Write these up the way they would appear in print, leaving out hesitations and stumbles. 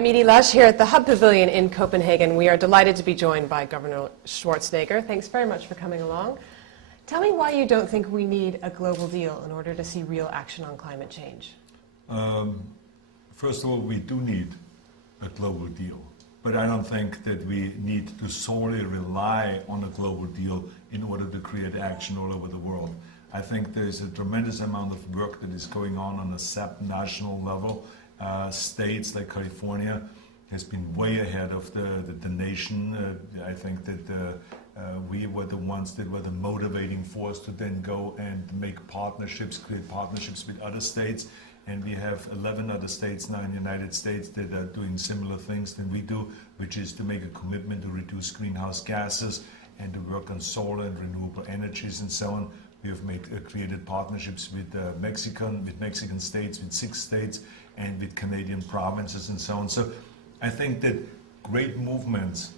I'm Edie Lush here at the Hub Pavilion in Copenhagen. We are delighted to be joined by Governor Schwarzenegger. Thanks very much for coming along. Tell me why you don't think we need a global deal in order to see real action on climate change. First of all, we do need a global deal. But I don't think that we need to solely rely on a global deal in order to create action all over the world. I think there's a tremendous amount of work that is going on a sub-national level. States like California has been way ahead of the nation. I think that we were the ones that were the motivating force to then go and make partnerships, create partnerships with other states. And we have 11 other states now in the United States that are doing similar things than we do, which is to make a commitment to reduce greenhouse gases and to work on solar and renewable energies and so on. We have created partnerships with Mexican states, with 6 states, and with Canadian provinces and so on. So I think that great movements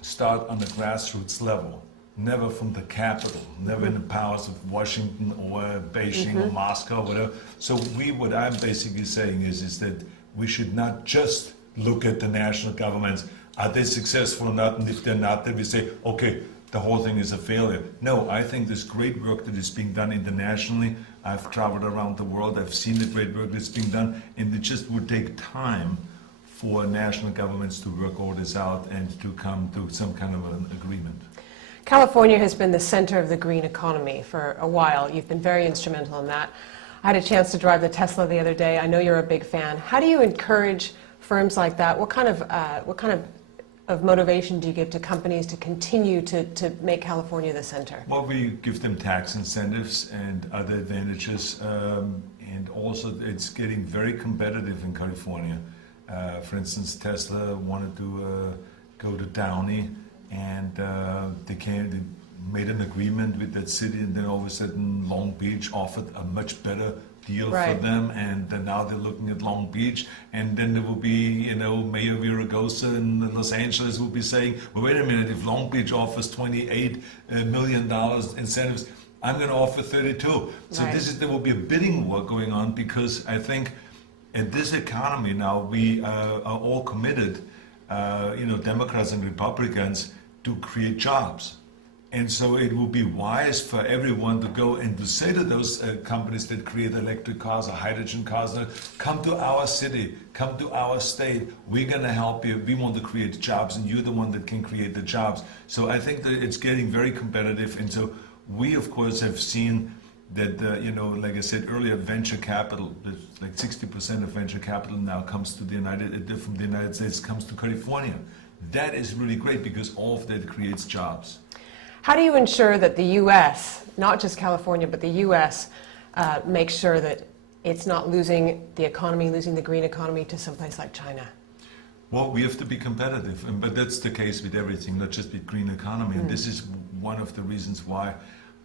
start on the grassroots level, never from the capital, never in the powers of Washington or Beijing or Moscow or whatever. So what I'm basically saying is that we should not just look at the national governments. Are they successful or not? And if they're not, then we say, okay, the whole thing is a failure. No, I think there's great work that is being done internationally. I've traveled around the world. I've seen the great work that's being done, and it just would take time for national governments to work all this out and to come to some kind of an agreement. California has been the center of the green economy for a while. You've been very instrumental in that. I had a chance to drive the Tesla the other day. I know you're a big fan. How do you encourage firms like that? What kind of motivation do you give to companies to continue to make California the center? Well, we give them tax incentives and other advantages, and also it's getting very competitive in California. For instance, Tesla wanted to go to Downey, and they made an agreement with that city, and then all of a sudden Long Beach offered a much better deal for them, and then now they're looking at Long Beach, and then there will be, Mayor Villaraigosa in Los Angeles will be saying, well, wait a minute, if Long Beach offers $28 million incentives, I'm going to offer 32. So there will be a bidding war going on, because I think in this economy now we are all committed, Democrats and Republicans, to create jobs. And so it will be wise for everyone to go and to say to those companies that create electric cars or hydrogen cars, come to our city, come to our state, we're going to help you, we want to create jobs, and you're the one that can create the jobs. So I think that it's getting very competitive, and so we of course have seen that, like I said earlier, venture capital, like 60% of venture capital now comes to from the United States, comes to California. That is really great, because all of that creates jobs. How do you ensure that the U.S., not just California, but the U.S. Makes sure that it's not losing the green economy to someplace like China? Well, we have to be competitive, but that's the case with everything, not just with green economy. And this is one of the reasons why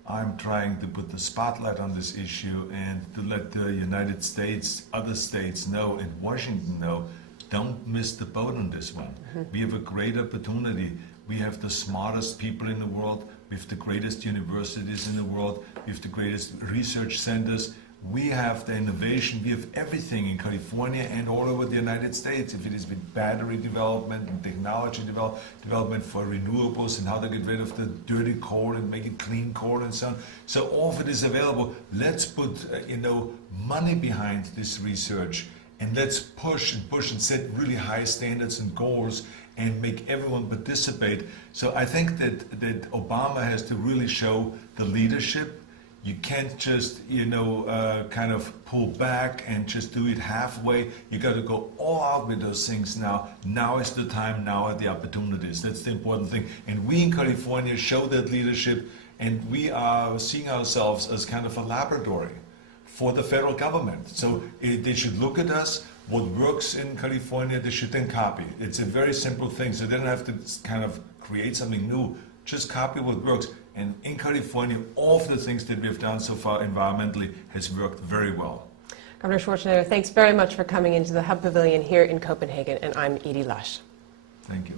I'm trying to put the spotlight on this issue and to let the United States, other states know, and Washington know, don't miss the boat on this one. We have a great opportunity. We have the smartest people in the world. We have the greatest universities in the world. We have the greatest research centers. We have the innovation. We have everything in California and all over the United States. If it is with battery development and technology development for renewables and how to get rid of the dirty coal and make it clean coal and so on. So all of it is available. Let's put money behind this research, and let's push and set really high standards and goals and make everyone participate. So I think that Obama has to really show the leadership. You can't just, kind of pull back and just do it halfway. You got to go all out with those things now. Now is the time, now are the opportunities. That's the important thing. And we in California show that leadership, and we are seeing ourselves as kind of a laboratory for the federal government. So they should look at us. What works in California, they should then copy. It's a very simple thing, so they don't have to kind of create something new. Just copy what works. And in California, all of the things that we've done so far environmentally has worked very well. Governor Schwarzenegger, thanks very much for coming into the Hub Pavilion here in Copenhagen, and I'm Edie Lush. Thank you.